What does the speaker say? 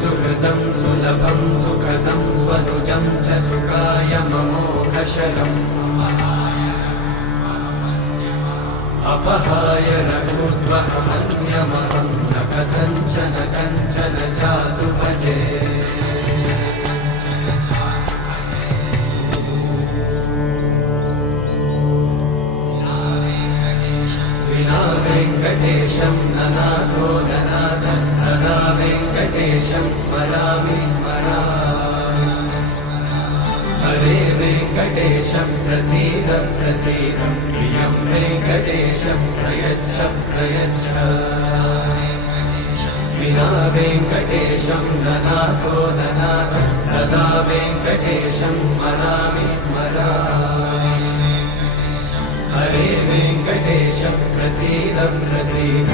सुहृदं सुलभं सुखदं स्वनुजं च सुखायममोघशरम् अपहाय रघुत्वहमन्यमहं न कथञ्चन कञ्चन जातु भजे विना वेङ्कटेशं ननाथो ननाथः सदा वेङ्कटेशं स्मरामि स्मरामि हरे वेङ्कटेशं प्रसीद प्रसीद प्रियं वेङ्कटेशं प्रयच्छ प्रयच्छ विना वेङ्कटेशं ननाथो ननाथः सदा वेङ्कटेशं स्मरामि स्मरामि हरे वेङ्कटेशं प्रसीद प्रसीद